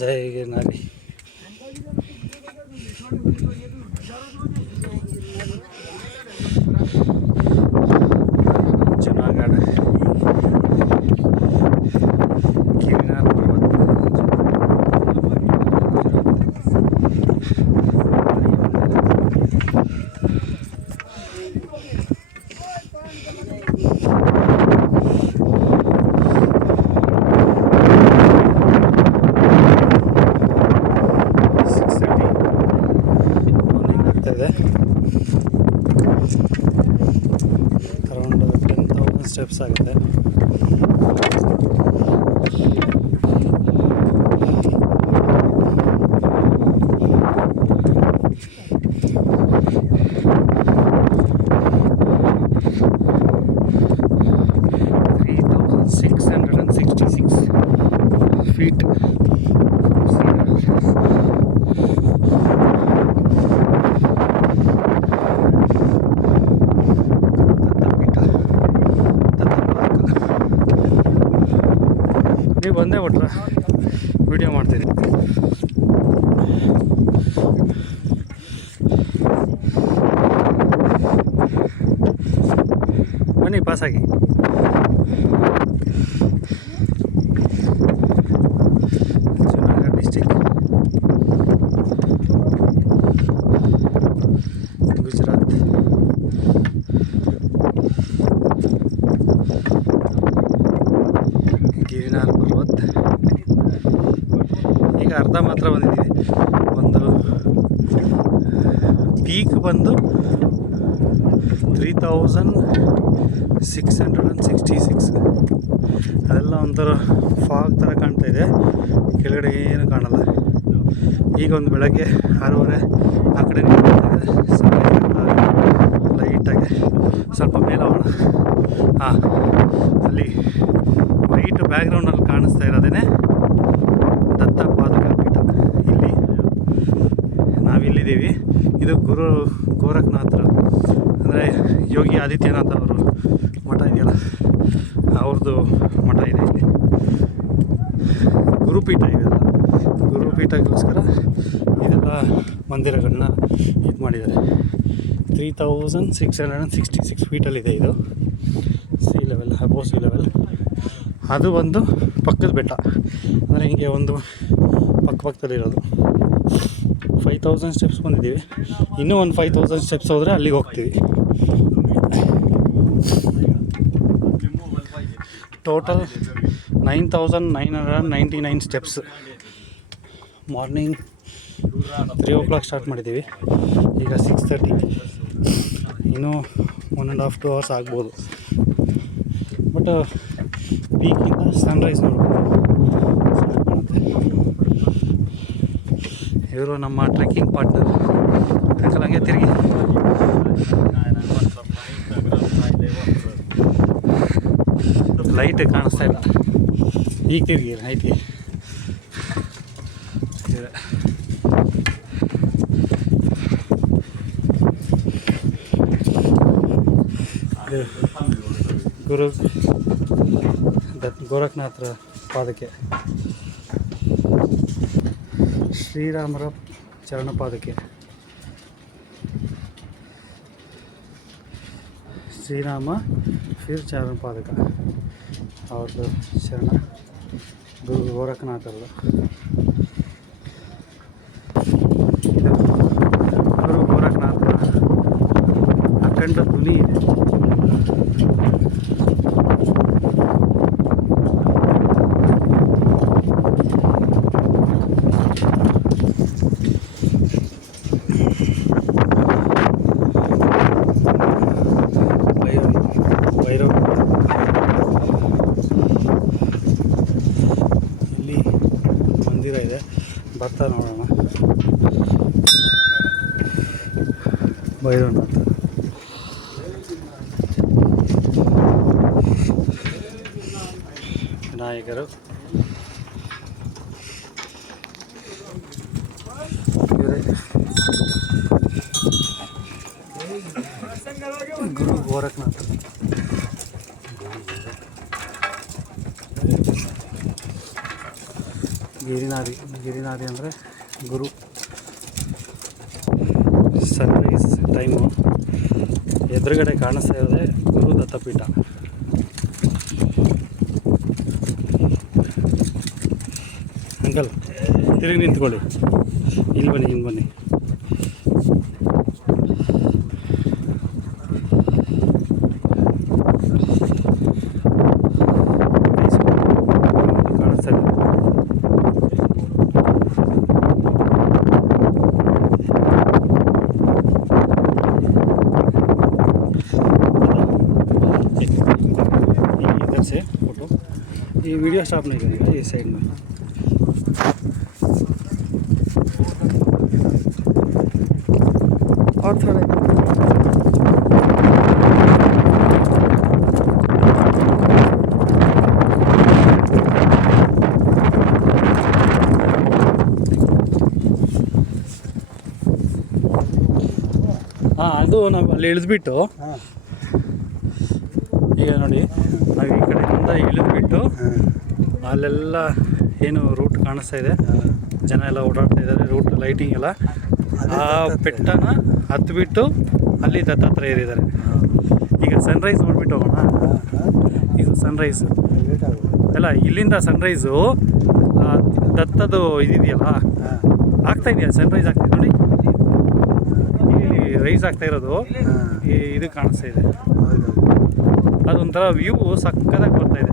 ಜೈ ಗಿರ್ನಾರಿ. ಜುನಾಗಢ ಗಿರಿನಾರ್ ಪರ್ವತ around 10,000 steps ಆಗುತ್ತೆ. Feet ನೀವು ಬಂದೇ ಬಿಟ್ರ ವಿಡಿಯೋ ಮಾಡ್ತೀನಿ. ಬನ್ನಿ ಪಾಸಾಗಿ. ಜುನಾಗಢ ಡಿಸ್ಟಿಕ್, ಗುಜರಾತ್. ಗಿರಿನಾರ್ ಪರ್ವತ. ಈಗ ಅರ್ಧ ಮಾತ್ರ ಬಂದಿದ್ದೀವಿ. ಒಂದು ಪೀಕ್ ಬಂದು 3666. ಅದೆಲ್ಲ ಒಂಥರ ಫಾಗ್ ಥರ ಕಾಣ್ತಾ ಇದೆ, ಕೆಳಗಡೆ ಏನು ಕಾಣಲ್ಲ. ಈಗ ಒಂದು ಬೆಳಗ್ಗೆ 6:30 ಆ ಕಡೆ ಲೈಟಾಗಿ ಸ್ವಲ್ಪ ಮೇಲೆ ಹೋಗೋಣ. ಹಾಂ, ಅಲ್ಲಿ ವೈಟ್ ಬ್ಯಾಕ್ಗ್ರೌಂಡಲ್ಲಿ ಕಾಣಿಸ್ತಾ ಇರೋದೇ ದತ್ತ ಪಾದುಕಾ ಪೀಠ. ಇಲ್ಲಿ ನಾವಿಲ್ಲಿದ್ದೀವಿ. ಇದು ಗೋರಖನಾಥ್ರ ಅಂದರೆ ಯೋಗಿ ಆದಿತ್ಯನಾಥ್ ಅವರು ಮಠ ಇದೆಯಲ್ಲ, ಅವ್ರದ್ದು ಮಠ ಇದೆ ಇಲ್ಲಿ. ಗುರುಪೀಠ ಇದೆಲ್ಲ, ಗುರುಪೀಠಕ್ಕೋಸ್ಕರ ಇದೆಲ್ಲ ಮಂದಿರಗಳನ್ನ ಇದು ಮಾಡಿದ್ದಾರೆ. 3666 ಫೀಟಲ್ಲಿದೆ ಇದು. C level, above C level. ಅದು ಒಂದು ಪಕ್ಕದ ಬೆಟ್ಟ, ಅಂದರೆ ಹಿಂಗೆ ಒಂದು ಪಕ್ಕದಲ್ಲಿರೋದು. 5000 ಸ್ಟೆಪ್ಸ್ ಬಂದಿದ್ದೀವಿ. ಇನ್ನೂ ಒಂದು 5000 ಸ್ಟೆಪ್ಸ್ ಹೋದರೆ ಅಲ್ಲಿಗೆ ಹೋಗ್ತೀವಿ. Total 9999 steps. Morning 3 o'clock start ಮಾಡಿದ್ದೀವಿ. ಈಗ 6:30. ಇನ್ನೂ 1.5-2 hours ಆಗ್ಬೋದು. ಬಟ್ ಪೀಕಿಂದ ಸನ್ರೈಸ್ ನೋಡ್ಬೋದು. ಇವರು ನಮ್ಮ ಟ್ರೆಕ್ಕಿಂಗ್ ಪಾರ್ಟ್ನರ್. ಅಂಕಲ್ ಹಂಗೆ ತಿರುಗಿ. ಲೈಟ್ ಕಾಣಿಸ್ತಾ ಇಲ್ಲ, ಈಗ ತಿರುಗಿ ಐತಿ. ಗೋರಖನಾಥರ ಪಾದಕ್ಕೆ, ಶ್ರೀರಾಮರ ಚರಣಪಾದಕ್ಕೆ. ಶ್ರೀರಾಮ ಫಿರ್ ಚರಣಪಾದಕ ಅವ್ರದ್ದು ಶರಣ ಗೋರಖನಾಥರದು. ಇದು ಗುರು ಗೋರಖನಾಥರ ಅಖಂಡ ಧ್ವನಿ ಇದೆ. ಇಲ್ಲಿ ಮಂದಿರ ಇದೆ, ಬರ್ತಾ ನೋಡೋಣ. ಭೈರವನಾಥ, ವಿನಾಯಕರು. ಗುರು ಗೋರಖನಾಥ. ಗಿರಿನಾದಿ ಅಂದರೆ ಗುರು. ಸನ್ರೈಸ್ ಟೈಮು ಎದುರುಗಡೆ ಕಾಣಿಸ್ತಾ ಇರೋದೇ ಗುರು ದತ್ತಪೀಠ. ಅಂಕಲ್ ತಿರುಗಿ ನಿಂತ್ಕೊಳ್ಳಿ, ಇಲ್ಲಿ ಬನ್ನಿ, ಹಿಂಗೆ ಬನ್ನಿ. ಕಾಣಿಸ್ತಾ ಇದೆ. इधर से फोटो, ये वीडियो स्टॉप नहीं करेगा ये साइड में. और थोड़ा ಹಾಂ, ಅದು ನಾವು ಅಲ್ಲಿ ಇಳಿದ್ಬಿಟ್ಟು ಈಗ ನೋಡಿ, ನಾವು ಈ ಕಡೆಯಿಂದ ಇಳಿದ್ಬಿಟ್ಟು ಅಲ್ಲೆಲ್ಲ ಏನು ರೂಟ್ ಕಾಣಿಸ್ತಾ ಇದೆ, ಜನ ಎಲ್ಲ ಓಡಾಡ್ತಾ ಇದ್ದಾರೆ, ರೂಟ್ ಲೈಟಿಂಗ್ ಎಲ್ಲ, ಆ ಬೆಟ್ಟನ ಹತ್ಬಿಟ್ಟು ಅಲ್ಲಿ ದತ್ತಾತ್ರೇಯ ಏರಿದ್ದಾರೆ. ಈಗ ಸನ್ರೈಸ್ ನೋಡ್ಬಿಟ್ಟು ಹೋಗೋಣ. ಇದು ಸನ್ರೈಸ್ ಅಲ್ಲ, ಇಲ್ಲಿಂದ ಸನ್ರೈಸು ದತ್ತದು ಇದಿದೆಯಲ್ಲ ಆಗ್ತಾ ಇದೆಯಾ, ಸನ್ರೈಸ್ ಆಗ್ತಾಯಿದೆ ನೋಡಿ, ಇಲ್ಲಿ ರೈಸ್ ಆಗ್ತಾ ಇರೋದು ಇದು ಕಾಣಿಸ್ತಾ ಇದೆ. ಅದೊಂಥರ ವ್ಯೂ ಸಕ್ಕತ್ತಾಗಿ ಬರ್ತಾ ಇದೆ.